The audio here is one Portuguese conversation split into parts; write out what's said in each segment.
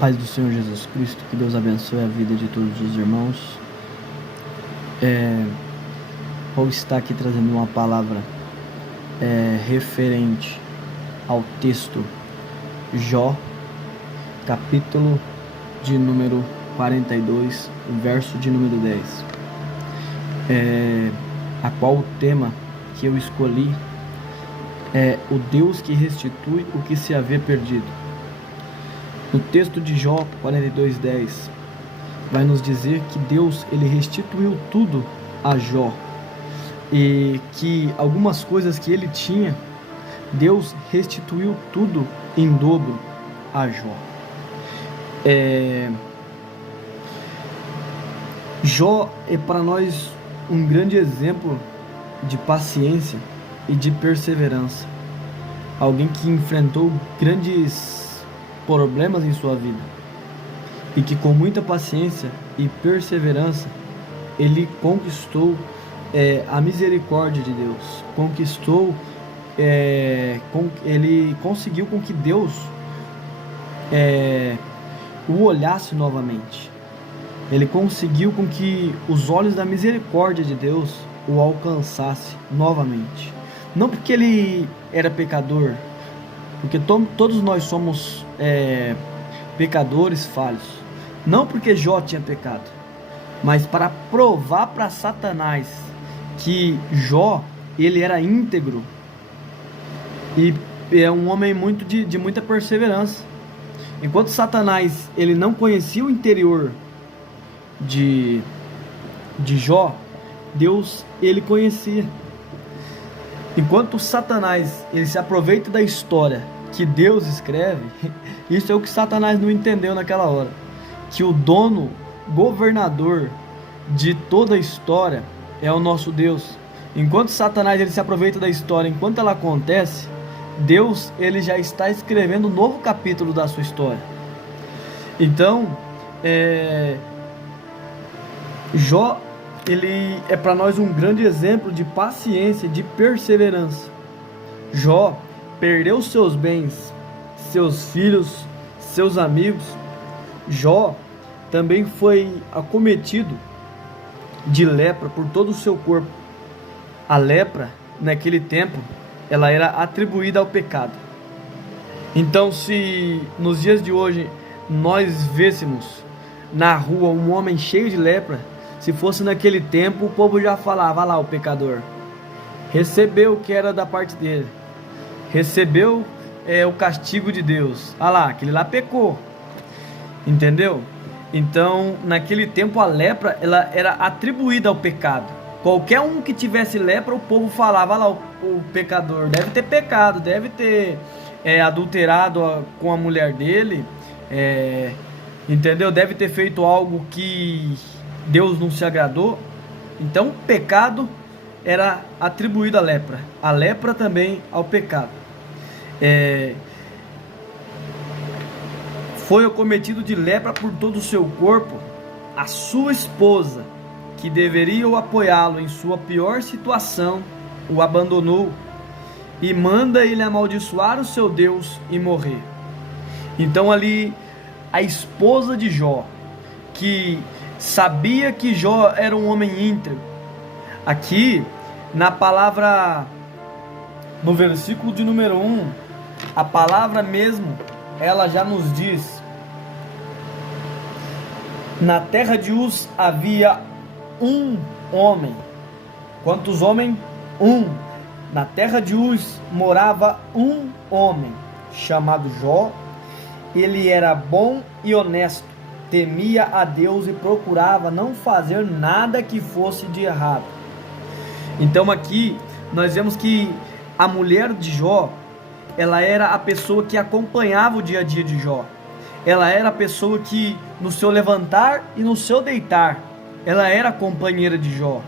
Paz do Senhor Jesus Cristo, que Deus abençoe a vida de todos os irmãos. Vou estar aqui trazendo uma palavra referente ao texto Jó, capítulo de número 42, verso de número 10, a qual o tema que eu escolhi é o Deus que restitui o que se havia perdido. No texto de Jó 42:10 vai nos dizer que Deus ele restituiu tudo a Jó, e que algumas coisas que ele tinha, Deus restituiu tudo em dobro a Jó. Jó é para nós um grande exemplo de paciência e de perseverança. Alguém que enfrentou grandes problemas em sua vida e que com muita paciência e perseverança ele conquistou a misericórdia de Deus, ele conseguiu com que Deus o olhasse novamente. Ele conseguiu com que os olhos da misericórdia de Deus o alcançasse novamente. Não porque ele era pecador, porque todos nós somos pecadores falhos. Não porque Jó tinha pecado, mas para provar para Satanás que Jó ele era íntegro e é um homem de muita perseverança. Enquanto Satanás ele não conhecia o interior de Jó, Deus ele conhecia. Enquanto Satanás ele se aproveita da história que Deus escreve, isso é o que Satanás não entendeu naquela hora, que o dono, governador de toda a história é o nosso Deus. Enquanto Satanás ele se aproveita da história, enquanto ela acontece, Deus ele já está escrevendo um novo capítulo da sua história. Então, Jó ele é para nós um grande exemplo de paciência, de perseverança. Jó perdeu seus bens, seus filhos, seus amigos. Jó também foi acometido de lepra por todo o seu corpo. A lepra, naquele tempo, ela era atribuída ao pecado. Então, se nos dias de hoje nós vêssemos na rua um homem cheio de lepra, se fosse naquele tempo, o povo já falava: lá o pecador recebeu o que era da parte dele, recebeu o castigo de Deus, lá, aquele lá pecou, entendeu? Então naquele tempo a lepra ela era atribuída ao pecado. Qualquer um que tivesse lepra, o povo falava: lá o pecador deve ter pecado, deve ter adulterado com a mulher dele, entendeu? Deve ter feito algo que Deus não se agradou. Então o pecado era atribuído à lepra, a lepra também ao pecado. Foi acometido de lepra por todo o seu corpo. A sua esposa, que deveria apoiá-lo em sua pior situação, o abandonou e manda ele amaldiçoar o seu Deus e morrer. Então ali a esposa de Jó, que sabia que Jó era um homem íntegro, aqui na palavra, no versículo de número 1, a palavra mesmo, ela já nos diz: na terra de Uz havia um homem. Quantos homens? Um. Na terra de Uz morava um homem chamado Jó. Ele era bom e honesto, temia a Deus e procurava não fazer nada que fosse de errado. Então aqui nós vemos que a mulher de Jó, ela era a pessoa que acompanhava o dia a dia de Jó. Ela era a pessoa que no seu levantar e no seu deitar, ela era a companheira de Jó.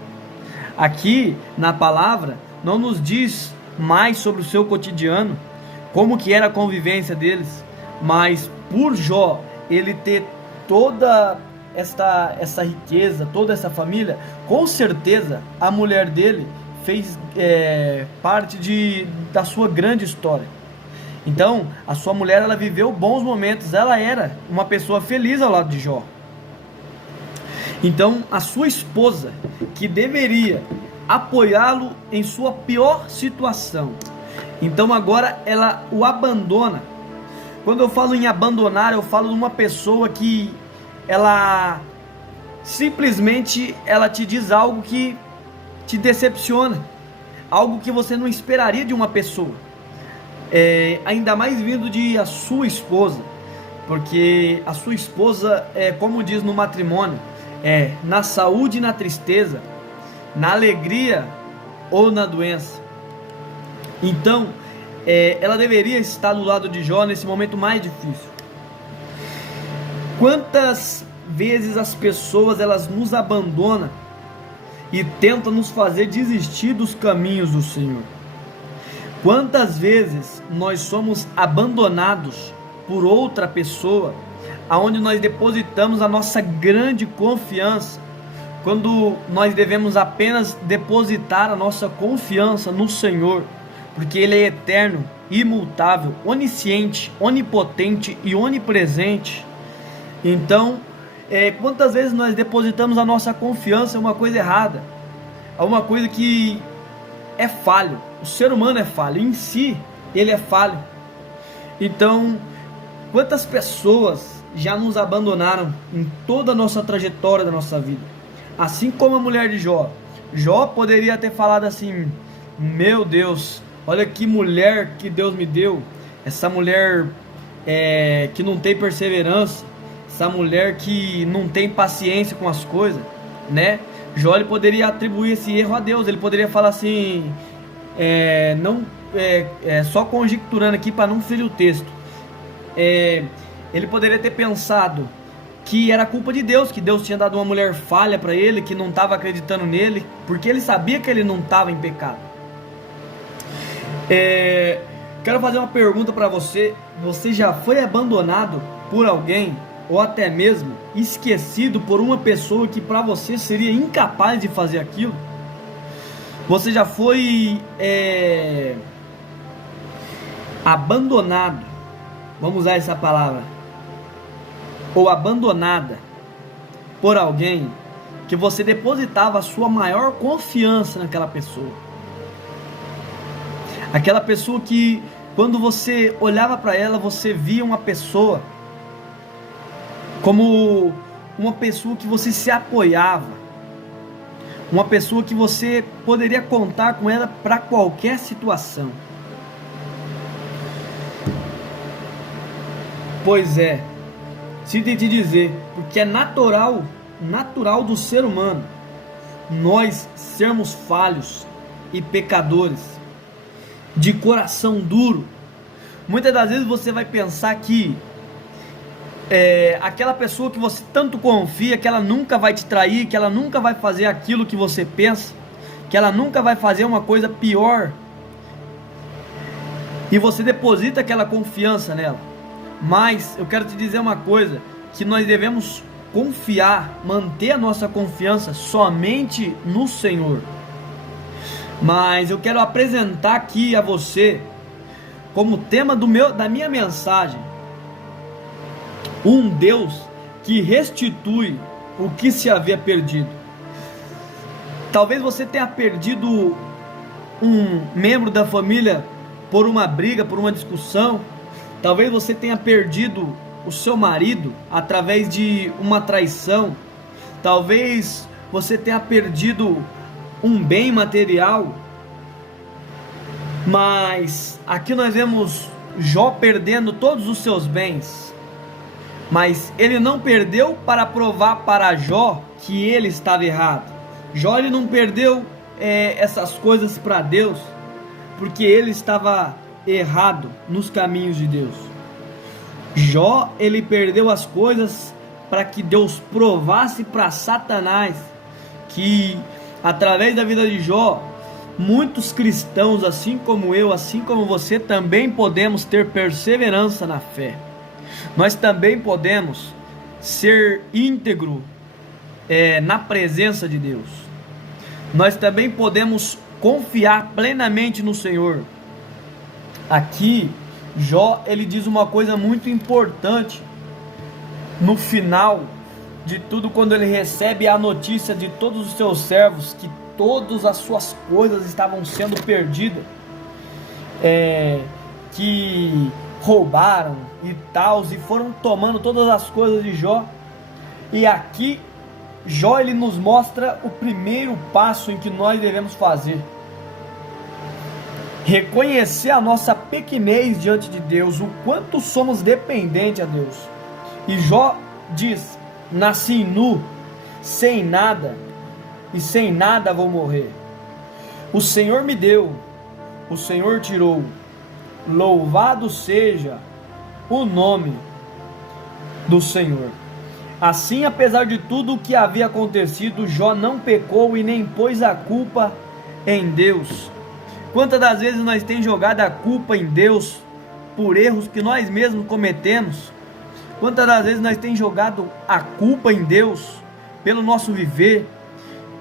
Aqui na palavra não nos diz mais sobre o seu cotidiano, como que era a convivência deles, mas por Jó ele ter toda essa riqueza, toda essa família, com certeza a mulher dele fez parte da sua grande história. Então, a sua mulher, ela viveu bons momentos, ela era uma pessoa feliz ao lado de Jó. Então, a sua esposa, que deveria apoiá-lo em sua pior situação, então agora ela o abandona. Quando eu falo em abandonar, eu falo de uma pessoa que ela simplesmente ela te diz algo que te decepciona, algo que você não esperaria de uma pessoa, ainda mais vindo de a sua esposa, porque a sua esposa, como diz no matrimônio, na saúde e na tristeza, na alegria ou na doença. Então, ela deveria estar do lado de Jó nesse momento mais difícil. Quantas vezes as pessoas, elas nos abandonam e tentam nos fazer desistir dos caminhos do Senhor? Quantas vezes nós somos abandonados por outra pessoa, aonde nós depositamos a nossa grande confiança, quando nós devemos apenas depositar a nossa confiança no Senhor, porque Ele é eterno, imutável, onisciente, onipotente e onipresente. Então, quantas vezes nós depositamos a nossa confiança em uma coisa errada, a uma coisa que é falho? O ser humano é falho, em si ele é falho. Então, quantas pessoas já nos abandonaram em toda a nossa trajetória da nossa vida? Assim como a mulher de Jó. Jó poderia ter falado assim: meu Deus, olha que mulher que Deus me deu, essa mulher que não tem perseverança, essa mulher que não tem paciência com as coisas, né? Jó, ele poderia atribuir esse erro a Deus. Ele poderia falar assim, só conjecturando aqui para não ferir o texto, ele poderia ter pensado que era culpa de Deus, que Deus tinha dado uma mulher falha para ele, que não estava acreditando nele, porque ele sabia que ele não estava em pecado. Quero fazer uma pergunta para você. Você já foi abandonado por alguém, ou até mesmo esquecido por uma pessoa que para você seria incapaz de fazer aquilo? Você já foi abandonado, vamos usar essa palavra, ou abandonada por alguém que você depositava a sua maior confiança naquela pessoa? Aquela pessoa que, quando você olhava para ela, você via uma pessoa como uma pessoa que você se apoiava, uma pessoa que você poderia contar com ela para qualquer situação. Pois é, sinto em te dizer, porque é natural do ser humano nós sermos falhos e pecadores, de coração duro. Muitas das vezes você vai pensar que aquela pessoa que você tanto confia, que ela nunca vai te trair, que ela nunca vai fazer aquilo que você pensa, que ela nunca vai fazer uma coisa pior, e você deposita aquela confiança nela. Mas eu quero te dizer uma coisa, que nós devemos confiar, manter a nossa confiança somente no Senhor. Mas eu quero apresentar aqui a você, como tema da minha mensagem, um Deus que restitui o que se havia perdido. Talvez você tenha perdido um membro da família por uma briga, por uma discussão. Talvez você tenha perdido o seu marido através de uma traição. Talvez você tenha perdido um bem material. Mas aqui nós vemos Jó perdendo todos os seus bens. Mas ele não perdeu para provar para Jó que ele estava errado. Jó, ele não perdeu essas coisas para Deus, porque ele estava errado nos caminhos de Deus. Jó, ele perdeu as coisas para que Deus provasse para Satanás que, através da vida de Jó, muitos cristãos, assim como eu, assim como você, também podemos ter perseverança na fé. Nós também podemos ser íntegro na presença de Deus. Nós também podemos confiar plenamente no Senhor. Aqui Jó, ele diz uma coisa muito importante no final de tudo, quando ele recebe a notícia de todos os seus servos que todas as suas coisas estavam sendo perdidas, que roubaram e tal, e foram tomando todas as coisas de Jó. E aqui Jó, ele nos mostra o primeiro passo em que nós devemos fazer: reconhecer a nossa pequenez diante de Deus, o quanto somos dependentes a Deus. E Jó diz: nasci nu, sem nada, e sem nada vou morrer. O Senhor me deu, o Senhor tirou. Louvado seja o nome do Senhor. Assim, apesar de tudo o que havia acontecido, Jó não pecou e nem pôs a culpa em Deus. Quantas das vezes nós temos jogado a culpa em Deus por erros que nós mesmos cometemos? Quantas das vezes nós temos jogado a culpa em Deus pelo nosso viver,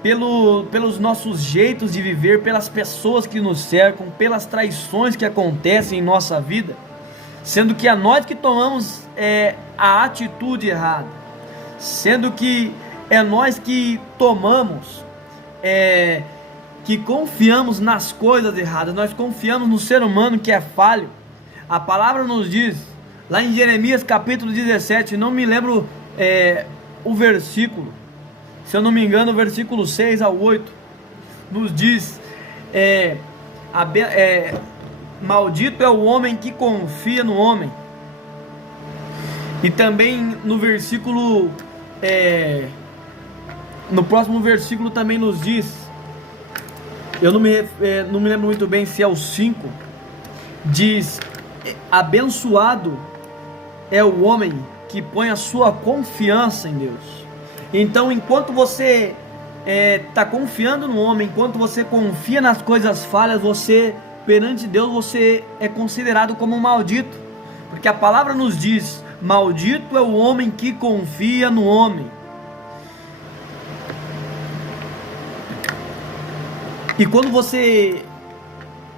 pelos nossos jeitos de viver, pelas pessoas que nos cercam, pelas traições que acontecem em nossa vida, sendo que é nós que tomamos a atitude errada, sendo que é nós que tomamos, que confiamos nas coisas erradas, nós confiamos no ser humano que é falho. A palavra nos diz, lá em Jeremias capítulo 17, não me lembro o versículo, se eu não me engano, o versículo 6 ao 8, nos diz, maldito é o homem que confia no homem. E também no versículo, no próximo versículo também nos diz, eu não me lembro muito bem se é o 5, diz: abençoado é o homem que põe a sua confiança em Deus. Então, enquanto você está confiando no homem, enquanto você confia nas coisas falhas, você, perante Deus, você é considerado como um maldito, porque a palavra nos diz: maldito é o homem que confia no homem. E quando você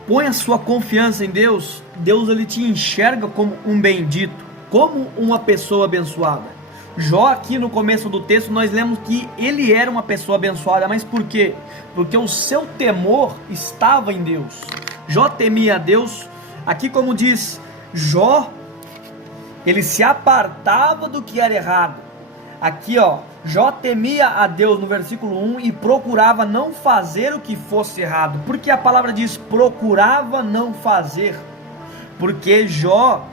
põe a sua confiança em Deus, Deus, ele te enxerga como um bendito, como uma pessoa abençoada. Jó, aqui no começo do texto, nós lemos que ele era uma pessoa abençoada. Mas por quê? Porque o seu temor estava em Deus. Jó temia a Deus. Aqui, como diz Jó, ele se apartava do que era errado. Aqui, Jó temia a Deus no versículo 1 e procurava não fazer o que fosse errado. Porque a palavra diz procurava não fazer, porque Jó,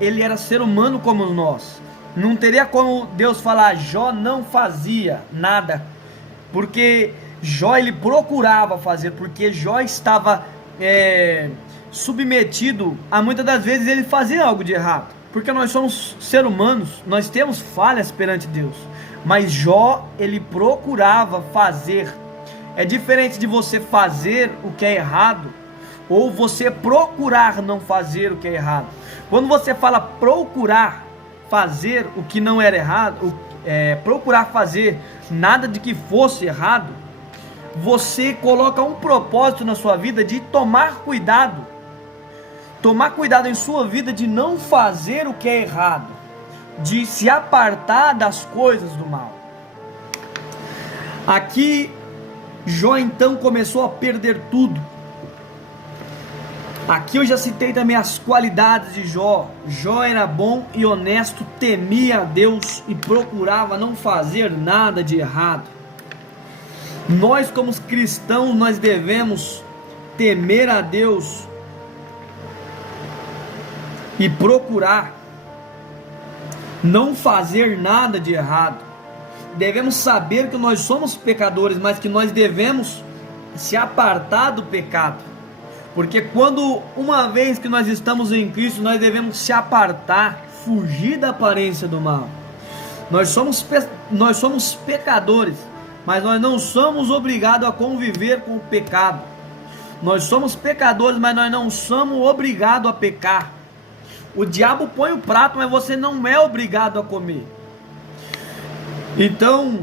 ele era ser humano como nós. Não teria como Deus falar: Jó não fazia nada, porque Jó, ele procurava fazer, porque Jó estava submetido a, muitas das vezes, ele fazia algo de errado, porque nós somos seres humanos, nós temos falhas perante Deus. Mas Jó, ele procurava fazer. É diferente de você fazer o que é errado, ou você procurar não fazer o que é errado. Quando você fala procurar fazer o que não era errado, procurar fazer nada de que fosse errado, você coloca um propósito na sua vida de tomar cuidado em sua vida de não fazer o que é errado, de se apartar das coisas do mal. Aqui Jó então começou a perder tudo. Aqui eu já citei também as qualidades de Jó. Jó era bom e honesto, temia a Deus e procurava não fazer nada de errado. Nós, como cristãos, nós devemos temer a Deus e procurar não fazer nada de errado. Devemos saber que nós somos pecadores, mas que nós devemos se apartar do pecado. Porque quando, uma vez que nós estamos em Cristo, nós devemos se apartar, fugir da aparência do mal. Nós somos pecadores, mas nós não somos obrigados a conviver com o pecado. Nós somos pecadores, mas nós não somos obrigados a pecar. O diabo põe o prato, mas você não é obrigado a comer. Então,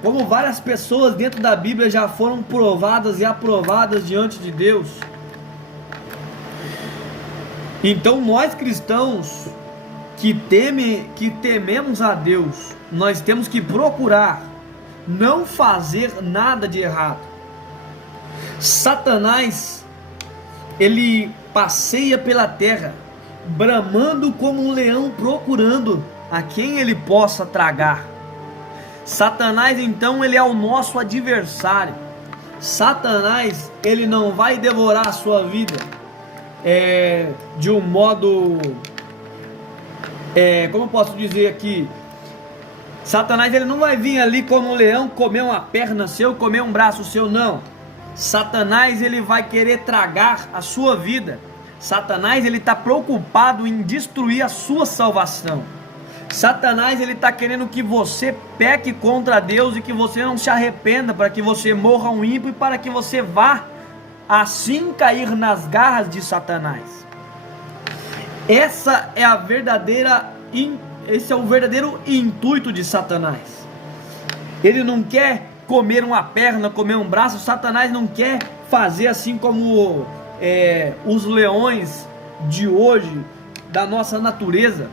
como várias pessoas dentro da Bíblia já foram provadas e aprovadas diante de Deus, Então nós cristãos que tememos a Deus, nós temos que procurar não fazer nada de errado. Satanás, ele passeia pela terra, bramando como um leão, procurando a quem ele possa tragar. Satanás, então, ele é o nosso adversário. Satanás, ele não vai devorar a sua vida de um modo, como eu posso dizer aqui, Satanás, ele não vai vir ali como um leão, comer uma perna seu, comer um braço seu, não. Satanás, ele vai querer tragar a sua vida. Satanás, ele está preocupado em destruir a sua salvação. Satanás, ele está querendo que você peque contra Deus e que você não se arrependa, para que você morra um ímpio e para que você vá assim cair nas garras de Satanás. Esse é o verdadeiro intuito de Satanás. Ele não quer comer uma perna, comer um braço. Satanás não quer fazer assim como os leões de hoje, da nossa natureza,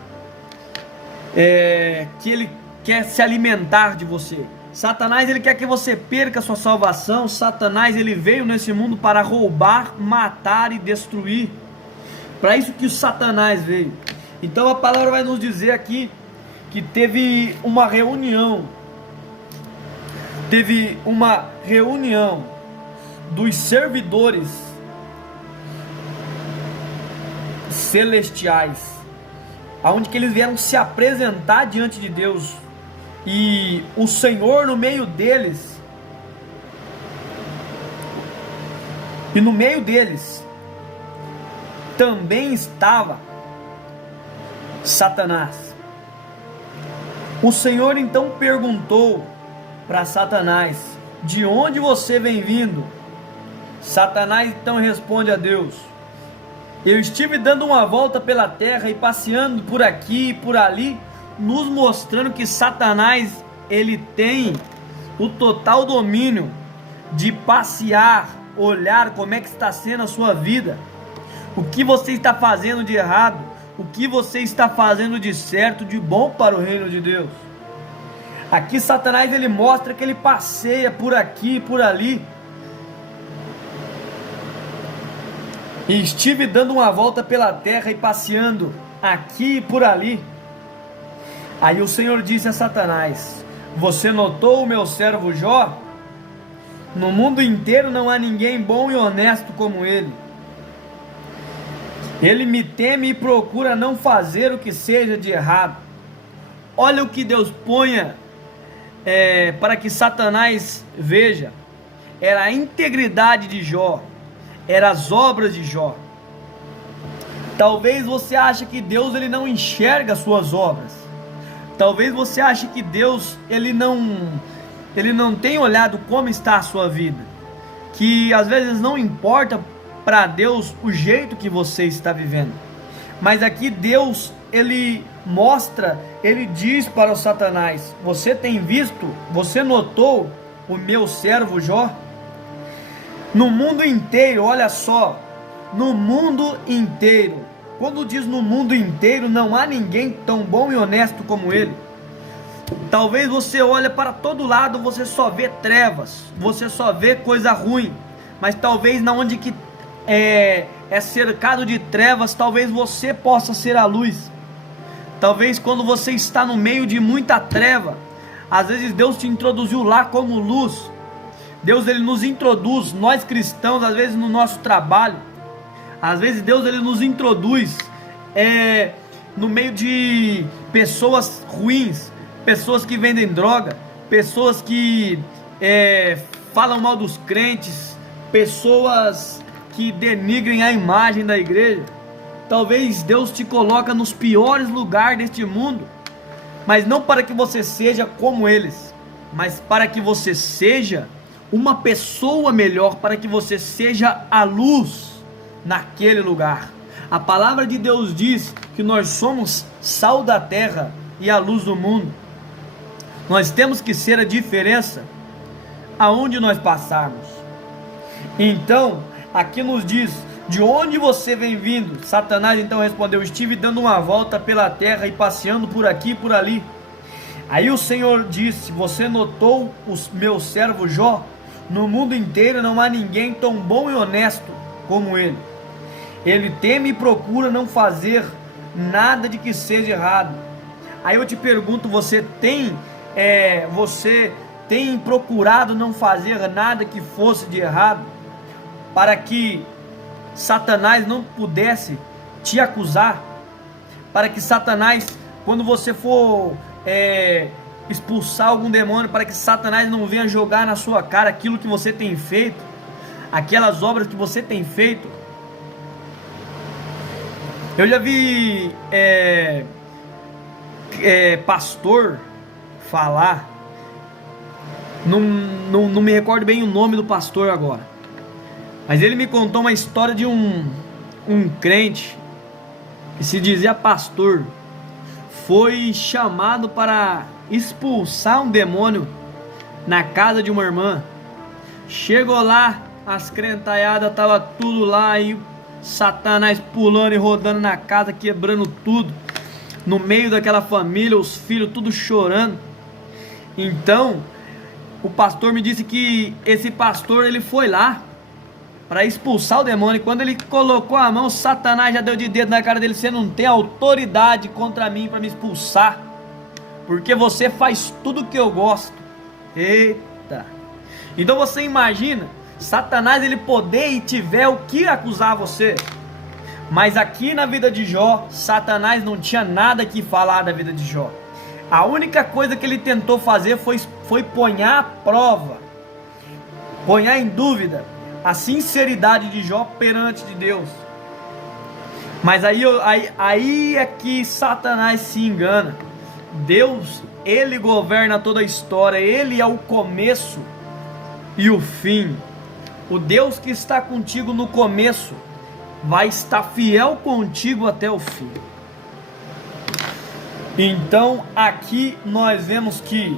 que ele quer se alimentar de você. Satanás, ele quer que você perca a sua salvação. Satanás, ele veio nesse mundo para roubar, matar e destruir. Para isso que o Satanás veio. Então a palavra vai nos dizer aqui que teve uma reunião dos servidores celestiais, aonde que eles vieram se apresentar diante de Deus, e o Senhor no meio deles, também estava Satanás. O Senhor então perguntou para Satanás: de onde você vem vindo? Satanás então responde a Deus: eu estive dando uma volta pela terra e passeando por aqui e por ali, nos mostrando que Satanás, ele tem o total domínio de passear, olhar como é que está sendo a sua vida, o que você está fazendo de errado, o que você está fazendo de certo, de bom para o reino de Deus. Aqui Satanás, ele mostra que ele passeia por aqui e por ali. E estive dando uma volta pela terra e passeando aqui e por ali. Aí o Senhor disse a Satanás: você notou o meu servo Jó? No mundo inteiro não há ninguém bom e honesto como ele. Ele me teme e procura não fazer o que seja de errado. Olha o que Deus ponha para que Satanás veja. Era a integridade de Jó, eram as obras de Jó. Talvez você ache que Deus, ele não enxerga as suas obras. Talvez você ache que Deus, ele não tem olhado como está a sua vida, que às vezes não importa para Deus o jeito que você está vivendo. Mas aqui Deus, ele mostra, ele diz para o Satanás: você tem visto, você notou o meu servo Jó? No mundo inteiro, olha só, no mundo inteiro, quando diz no mundo inteiro, não há ninguém tão bom e honesto como ele. Talvez você olhe para todo lado, você só vê trevas, você só vê coisa ruim, mas talvez na onde que é cercado de trevas, talvez você possa ser a luz. Talvez quando você está no meio de muita treva, às vezes Deus te introduziu lá como luz. Deus, ele nos introduz, nós cristãos, às vezes no nosso trabalho. Às vezes Deus, ele nos introduz no meio de pessoas ruins, pessoas que vendem droga, pessoas que falam mal dos crentes, pessoas que denigrem a imagem da igreja. Talvez Deus te coloca nos piores lugares deste mundo, mas não para que você seja como eles, mas para que você seja uma pessoa melhor, para que você seja a luz naquele lugar. A palavra de Deus diz que nós somos sal da terra e a luz do mundo. Nós temos que ser a diferença aonde nós passarmos. Então, aqui nos diz: de onde você vem vindo? Satanás então respondeu: estive dando uma volta pela terra e passeando por aqui e por ali. Aí o Senhor disse: você notou o meu servo Jó? No mundo inteiro não há ninguém tão bom e honesto como ele. Ele teme e procura não fazer nada de que seja errado. Aí eu te pergunto, você tem procurado não fazer nada que fosse de errado, para que Satanás não pudesse te acusar, para que Satanás, quando você for expulsar algum demônio, para que Satanás não venha jogar na sua cara aquilo que você tem feito, aquelas obras que você tem feito? Eu já vi pastor falar, não me recordo bem o nome do pastor agora, mas ele me contou uma história de um crente que se dizia pastor, foi chamado para expulsar um demônio na casa de uma irmã. Chegou lá, as crentaiadas estavam tudo lá, e Satanás pulando e rodando na casa, quebrando tudo, no meio daquela família, os filhos tudo chorando. Então o pastor me disse que esse pastor, ele foi lá para expulsar o demônio, e quando ele colocou a mão, Satanás já deu de dedo na cara dele: você não tem autoridade contra mim para me expulsar, porque você faz tudo que eu gosto. Eita! Então você imagina, Satanás ele poder e tiver o que acusar você. Mas aqui na vida de Jó, Satanás não tinha nada que falar da vida de Jó. A única coisa que ele tentou fazer foi pôr à prova, pôr em dúvida a sinceridade de Jó perante de Deus. Mas aí é que Satanás se engana. Deus, ele governa toda a história, ele é o começo e o fim. O Deus que está contigo no começo vai estar fiel contigo até o fim. Então aqui nós vemos que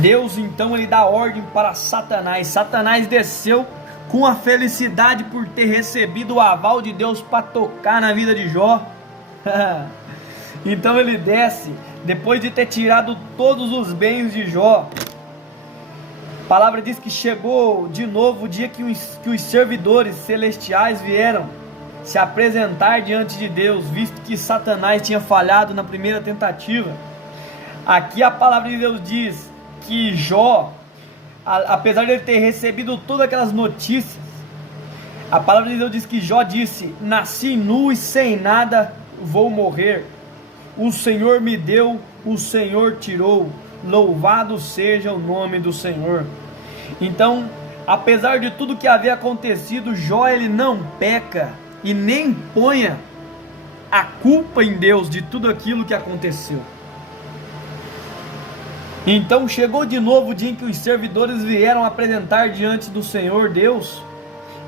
Deus então ele dá ordem para Satanás. Satanás desceu com a felicidade por ter recebido o aval de Deus para tocar na vida de Jó. Então ele desce depois de ter tirado todos os bens de Jó. A palavra diz que chegou de novo o dia que os servidores celestiais vieram se apresentar diante de Deus, visto que Satanás tinha falhado na primeira tentativa. Aqui a palavra de Deus diz que Jó, apesar de ele ter recebido todas aquelas notícias, a palavra de Deus diz que Jó disse: nasci nu e sem nada vou morrer. O Senhor me deu, o Senhor tirou. Louvado seja o nome do Senhor. Então, apesar de tudo que havia acontecido, Jó ele não peca e nem ponha a culpa em Deus de tudo aquilo que aconteceu. Então chegou de novo o dia em que os servidores vieram apresentar diante do Senhor Deus,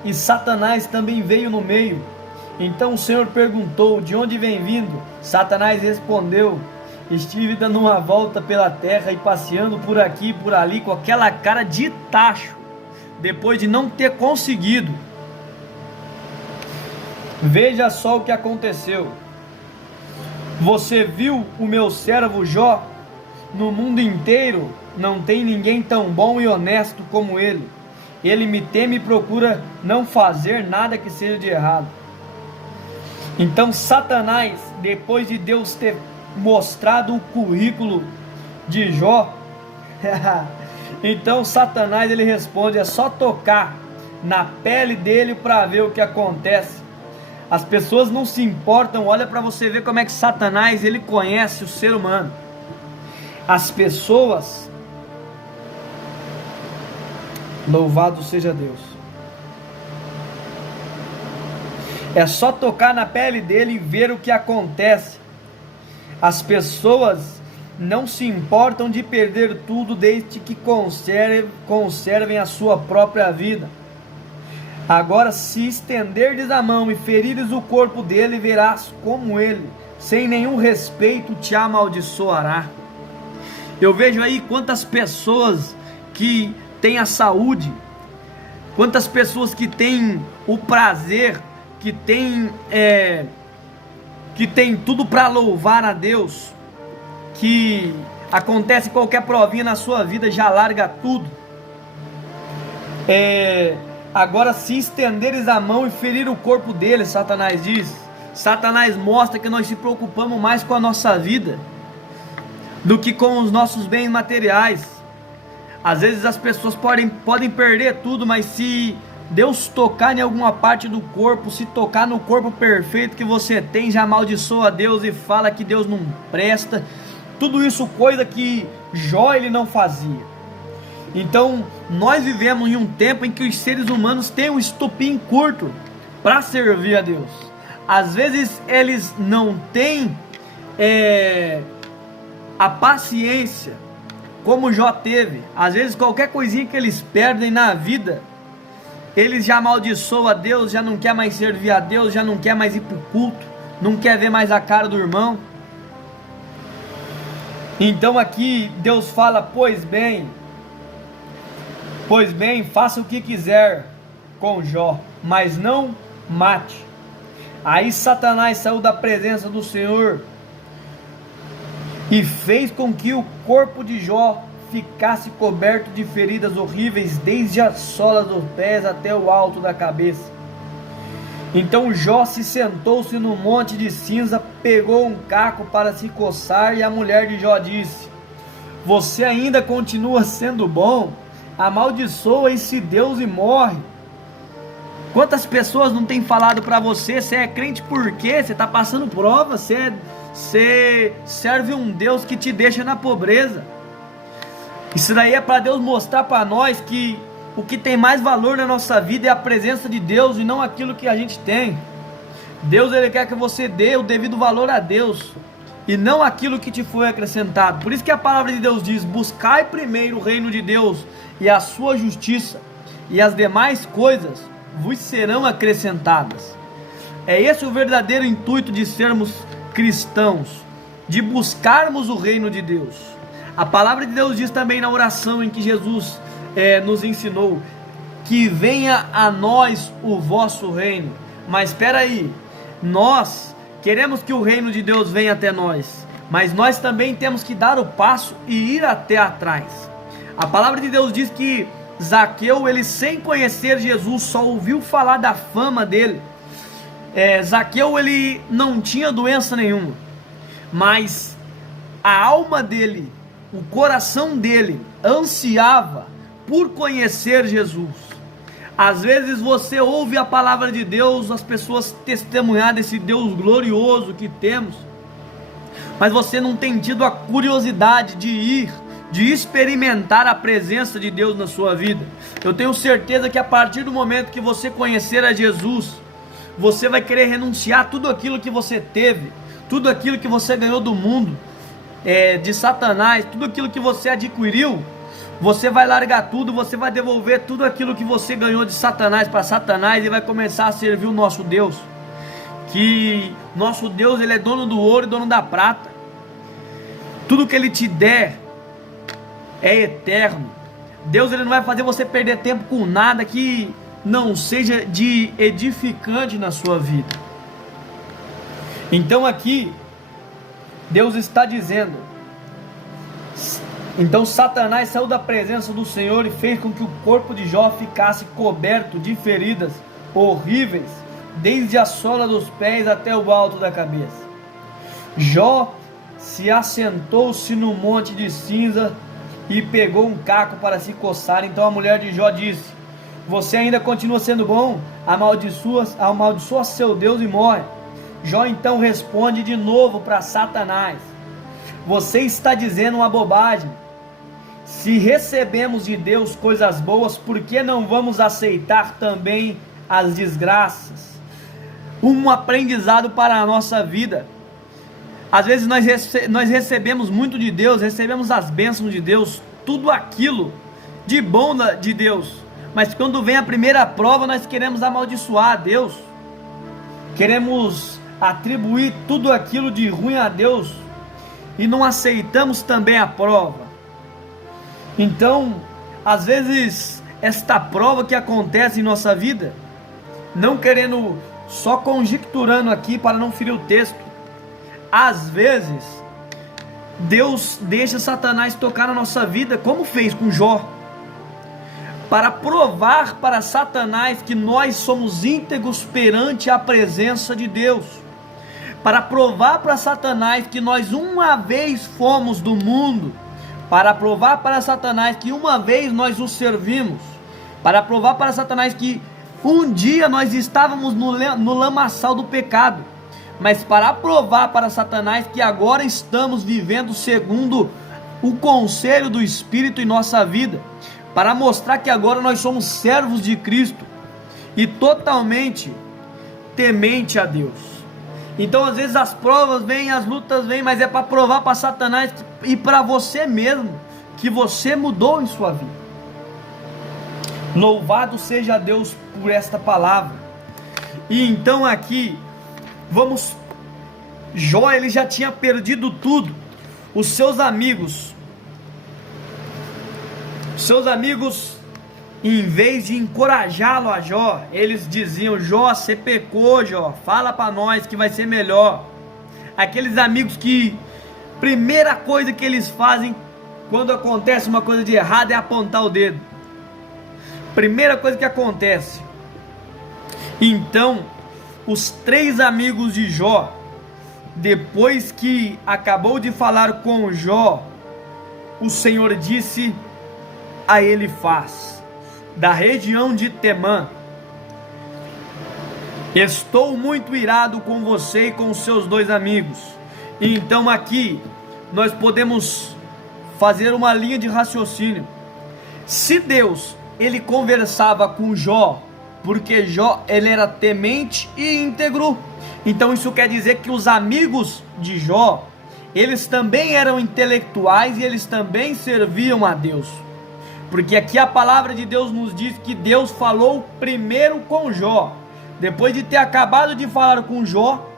e Satanás também veio no meio. Então o Senhor perguntou: de onde vem vindo? Satanás respondeu: estive dando uma volta pela terra e passeando por aqui e por ali, com aquela cara de tacho, depois de não ter conseguido. Veja só o que aconteceu. Você viu o meu servo Jó? No mundo inteiro não tem ninguém tão bom e honesto como ele. Ele me teme e procura não fazer nada que seja de errado. Então Satanás, depois de Deus ter mostrado o currículo de Jó, então Satanás ele responde: é só tocar na pele dele para ver o que acontece. As pessoas não se importam. Olha para você ver como é que Satanás ele conhece o ser humano. As pessoas, louvado seja Deus, é só tocar na pele dele e ver o que acontece. As pessoas não se importam de perder tudo, desde que conservem a sua própria vida. Agora, se estenderdes a mão e ferires o corpo dele, verás como ele, sem nenhum respeito, te amaldiçoará. Eu vejo aí quantas pessoas que têm a saúde, Quantas pessoas que têm o prazer, que têm tudo para louvar a Deus, que acontece qualquer provinha na sua vida, já larga tudo. Agora, se estenderes a mão e ferir o corpo deles, Satanás diz. Satanás mostra que nós se preocupamos mais com a nossa vida do que com os nossos bens materiais. Às vezes as pessoas podem perder tudo, mas se Deus tocar em alguma parte do corpo, se tocar no corpo perfeito que você tem, já amaldiçoa a Deus e fala que Deus não presta. Tudo isso coisa que Jó ele não fazia. Então nós vivemos em um tempo em que os seres humanos têm um estopim curto para servir a Deus. Às vezes eles não têm a paciência como Jó teve. Às vezes qualquer coisinha que eles perdem na vida, eles já amaldiçoam a Deus, já não quer mais servir a Deus, já não quer mais ir para o culto, não quer ver mais a cara do irmão. Então aqui Deus fala: pois bem, faça o que quiser com Jó, mas não mate. Aí Satanás saiu da presença do Senhor e fez com que o corpo de Jó ficasse coberto de feridas horríveis, desde a sola dos pés até o alto da cabeça. Então Jó sentou-se no monte de cinza, pegou um caco para se coçar, e a mulher de Jó disse: você ainda continua sendo bom? Amaldiçoa esse Deus e morre. Quantas pessoas não têm falado para você: você é crente por quê? Você está passando prova, você serve um Deus que te deixa na pobreza. Isso daí é para Deus mostrar para nós que o que tem mais valor na nossa vida é a presença de Deus e não aquilo que a gente tem. Deus ele quer que você dê o devido valor a Deus e não aquilo que te foi acrescentado. Por isso que a palavra de Deus diz: buscai primeiro o reino de Deus e a sua justiça, e as demais coisas vos serão acrescentadas. É esse o verdadeiro intuito de sermos cristãos, de buscarmos o reino de Deus. A palavra de Deus diz também na oração em que Jesus nos ensinou: que venha a nós o vosso reino. Mas espera aí, nós queremos que o reino de Deus venha até nós, mas nós também temos que dar o passo e ir até atrás. A palavra de Deus diz que Zaqueu, ele sem conhecer Jesus, só ouviu falar da fama dele. Zaqueu, ele não tinha doença nenhuma, mas a alma dele, o coração dele ansiava por conhecer Jesus. Às vezes você ouve a palavra de Deus, as pessoas testemunhar desse Deus glorioso que temos, mas você não tem tido a curiosidade de ir, de experimentar a presença de Deus na sua vida. Eu tenho certeza que a partir do momento que você conhecer a Jesus, você vai querer renunciar tudo aquilo que você teve, tudo aquilo que você ganhou do mundo, de Satanás, tudo aquilo que você adquiriu. Você vai largar tudo, você vai devolver tudo aquilo que você ganhou de Satanás para Satanás e vai começar a servir o nosso Deus. Que nosso Deus, ele é dono do ouro e dono da prata. Tudo que ele te der é eterno. Deus, ele não vai fazer você perder tempo com nada que não seja de edificante na sua vida. Então aqui Deus está dizendo: então Satanás saiu da presença do Senhor e fez com que o corpo de Jó ficasse coberto de feridas horríveis, desde a sola dos pés até o alto da cabeça. Jó se assentou-se no monte de cinza e pegou um caco para se coçar. Então a mulher de Jó disse: você ainda continua sendo bom? Amaldiçoa seu Deus e morre. Jó então responde de novo para Satanás: você está dizendo uma bobagem. Se recebemos de Deus coisas boas, por que não vamos aceitar também as desgraças? Um aprendizado para a nossa vida. Às vezes nós recebemos muito de Deus, recebemos as bênçãos de Deus, tudo aquilo de bom de Deus, mas quando vem a primeira prova, nós queremos amaldiçoar a Deus, queremos atribuir tudo aquilo de ruim a Deus e não aceitamos também a prova. Então, às vezes esta prova que acontece em nossa vida, não querendo, só conjecturando aqui para não ferir o texto, às vezes Deus deixa Satanás tocar na nossa vida, como fez com Jó, para provar para Satanás que nós somos íntegros perante a presença de Deus, para provar para Satanás que nós uma vez fomos do mundo, para provar para Satanás que uma vez nós o servimos, para provar para Satanás que um dia nós estávamos no lamaçal do pecado, mas para provar para Satanás que agora estamos vivendo segundo o conselho do Espírito em nossa vida, para mostrar que agora nós somos servos de Cristo e totalmente temente a Deus. Então às vezes as provas vêm, as lutas vêm, mas é para provar para Satanás e para você mesmo que você mudou em sua vida. Louvado seja Deus por esta palavra. E então aqui Jó, ele já tinha perdido tudo. Os seus amigos, em vez de encorajá-lo a Jó, eles diziam: Jó, você pecou, Jó, fala para nós que vai ser melhor. Aqueles amigos que primeira coisa que eles fazem quando acontece uma coisa de errado é apontar o dedo. Primeira coisa que acontece. Então os 3 amigos de Jó, depois que acabou de falar com Jó, o Senhor disse a Elifaz, da região de Temã: estou muito irado com você e com os seus 2 amigos. E então aqui nós podemos fazer uma linha de raciocínio. Se Deus, ele conversava com Jó, porque Jó, ele era temente e íntegro, então isso quer dizer que os amigos de Jó, eles também eram intelectuais e eles também serviam a Deus. Porque aqui a palavra de Deus nos diz que Deus falou primeiro com Jó. Depois de ter acabado de falar com Jó,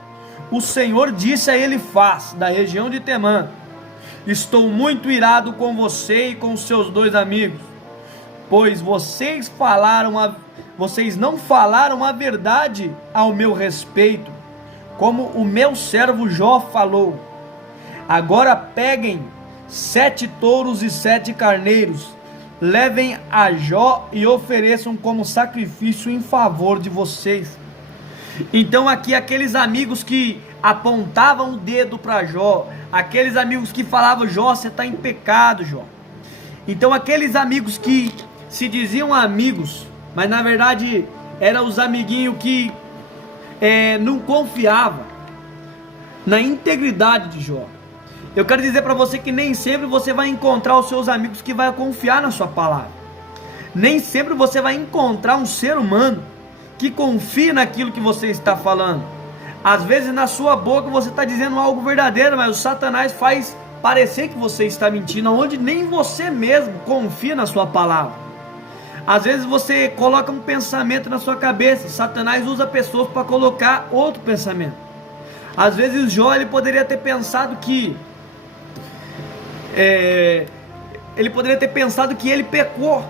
o Senhor disse a Elifaz, da região de Temã: estou muito irado com você e com os seus 2 amigos, pois vocês não falaram a verdade ao meu respeito, como o meu servo Jó falou. Agora peguem 7 touros e 7 carneiros, levem a Jó e ofereçam como sacrifício em favor de vocês. Então aqui aqueles amigos que apontavam o dedo para Jó, aqueles amigos que falavam: Jó, você está em pecado, Jó. Então aqueles amigos que se diziam amigos, mas na verdade eram os amiguinhos que não confiavam na integridade de Jó. Eu quero dizer para você que nem sempre você vai encontrar os seus amigos que vai confiar na sua palavra. Nem sempre você vai encontrar um ser humano que confie naquilo que você está falando. Às vezes na sua boca você está dizendo algo verdadeiro, mas o Satanás faz parecer que você está mentindo, onde nem você mesmo confia na sua palavra. Às vezes você coloca um pensamento na sua cabeça, Satanás usa pessoas para colocar outro pensamento. Às vezes Jó, ele poderia ter pensado que ele pecou.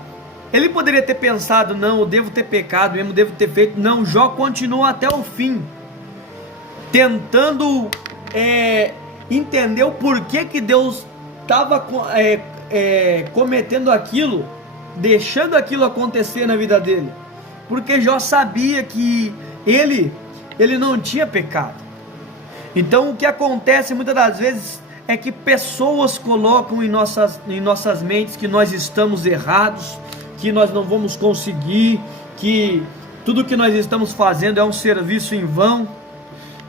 Ele poderia ter pensado: não, eu devo ter pecado mesmo, devo ter feito. Não, Jó continuou até o fim, tentando entender o porquê que Deus estava cometendo aquilo, deixando aquilo acontecer na vida dele. Porque Jó sabia que ele não tinha pecado. Então o que acontece muitas das vezes é que pessoas colocam em nossas mentes que nós estamos errados, que nós não vamos conseguir, que tudo que nós estamos fazendo é um serviço em vão.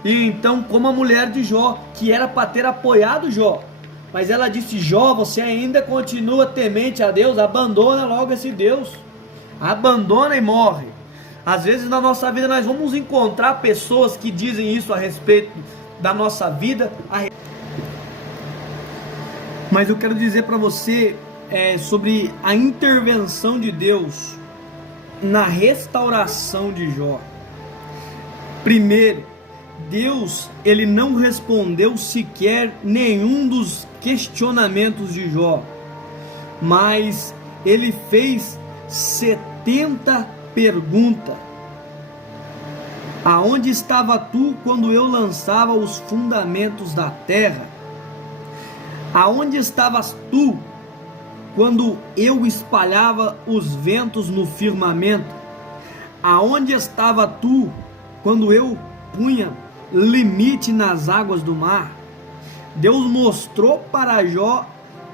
E então, como a mulher de Jó, que era para ter apoiado Jó, mas ela disse: Jó, você ainda continua temente a Deus, abandona logo esse Deus, abandona e morre. Às vezes na nossa vida nós vamos encontrar pessoas que dizem isso a respeito da nossa vida, mas eu quero dizer para você sobre a intervenção de Deus na restauração de Jó. Primeiro, Deus, ele não respondeu sequer nenhum dos questionamentos de Jó, mas ele fez 70 perguntas. Aonde estava tu quando eu lançava os fundamentos da terra? Aonde estavas tu quando eu espalhava os ventos no firmamento? Aonde estava tu quando eu punha limite nas águas do mar? Deus mostrou para Jó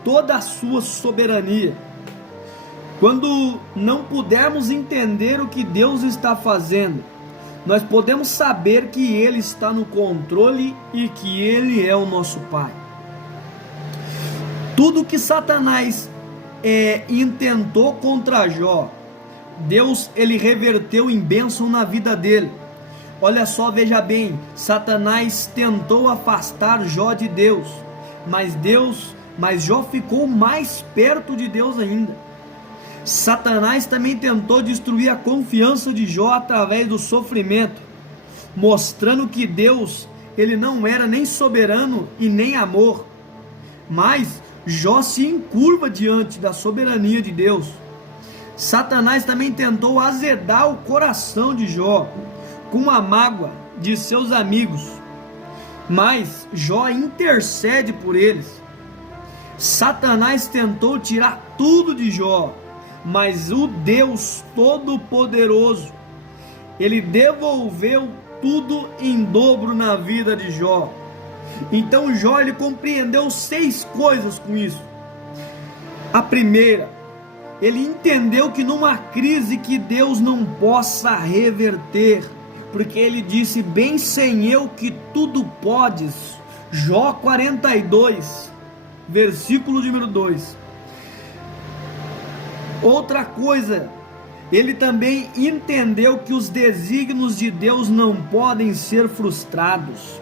toda a sua soberania. Quando não pudermos entender o que Deus está fazendo, nós podemos saber que Ele está no controle e que Ele é o nosso Pai. Tudo que Satanás intentou contra Jó, Deus ele reverteu em bênção na vida dele. Olha só, veja bem, Satanás tentou afastar Jó de Deus, mas Jó ficou mais perto de Deus ainda. Satanás também tentou destruir a confiança de Jó através do sofrimento, mostrando que Deus ele não era nem soberano e nem amor. Mas Jó se encurva diante da soberania de Deus. Satanás também tentou azedar o coração de Jó com a mágoa de seus amigos, mas Jó intercede por eles. Satanás tentou tirar tudo de Jó, mas o Deus Todo-Poderoso, Ele devolveu tudo em dobro na vida de Jó. Então Jó ele compreendeu 6 coisas com isso. A primeira, ele entendeu que numa crise que Deus não possa reverter, porque ele disse, bem sem eu que tudo podes. Jó 42, versículo número 2. Outra coisa, ele também entendeu que os desígnios de Deus não podem ser frustrados.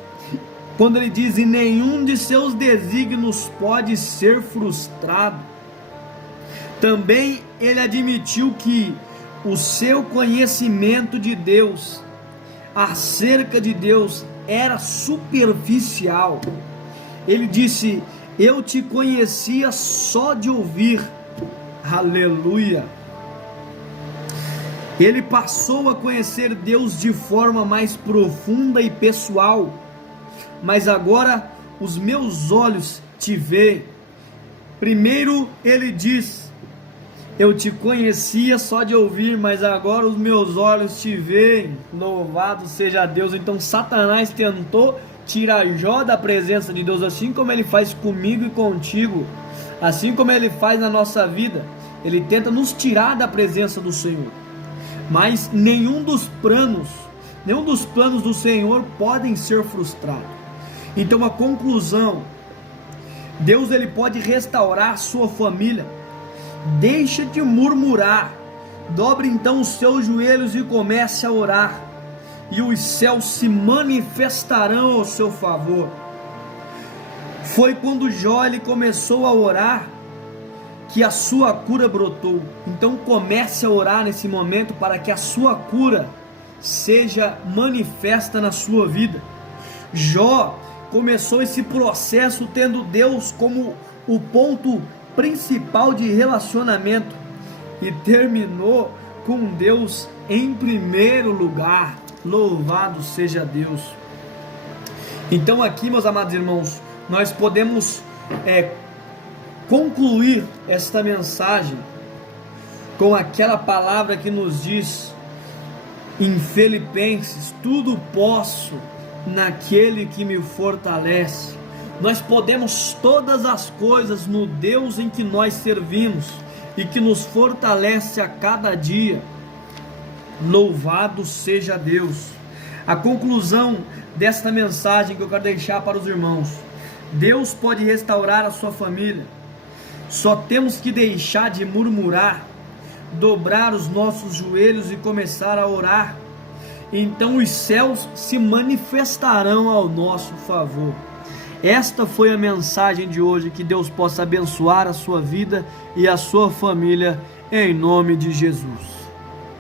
Quando ele diz, e nenhum de seus desígnios pode ser frustrado. Também ele admitiu que o seu conhecimento de Deus, acerca de Deus, era superficial. Ele disse, eu te conhecia só de ouvir. Aleluia! Ele passou a conhecer Deus de forma mais profunda e pessoal. Mas agora os meus olhos te veem. Primeiro ele diz, eu te conhecia só de ouvir, mas agora os meus olhos te veem. Louvado seja Deus. Então Satanás tentou tirar Jó da presença de Deus, assim como ele faz comigo e contigo, assim como ele faz na nossa vida. Ele tenta nos tirar da presença do Senhor, mas nenhum dos planos do Senhor podem ser frustrados. Então a conclusão, Deus ele pode restaurar a sua família. Deixa de murmurar, dobre então os seus joelhos e comece a orar, e os céus se manifestarão ao seu favor. Foi quando Jó ele começou a orar que a sua cura brotou. Então comece a orar nesse momento para que a sua cura seja manifesta na sua vida. Jó começou esse processo tendo Deus como o ponto principal de relacionamento e terminou com Deus em primeiro lugar. Louvado seja Deus. Então aqui, meus amados irmãos, nós podemos concluir esta mensagem com aquela palavra que nos diz em Filipenses, tudo posso naquele que me fortalece. Nós podemos todas as coisas no Deus em que nós servimos e que nos fortalece a cada dia. Louvado seja Deus. A conclusão desta mensagem que eu quero deixar para os irmãos: Deus pode restaurar a sua família. Só temos que deixar de murmurar, dobrar os nossos joelhos e começar a orar. Então os céus se manifestarão ao nosso favor. Esta foi a mensagem de hoje. Que Deus possa abençoar a sua vida e a sua família, em nome de Jesus.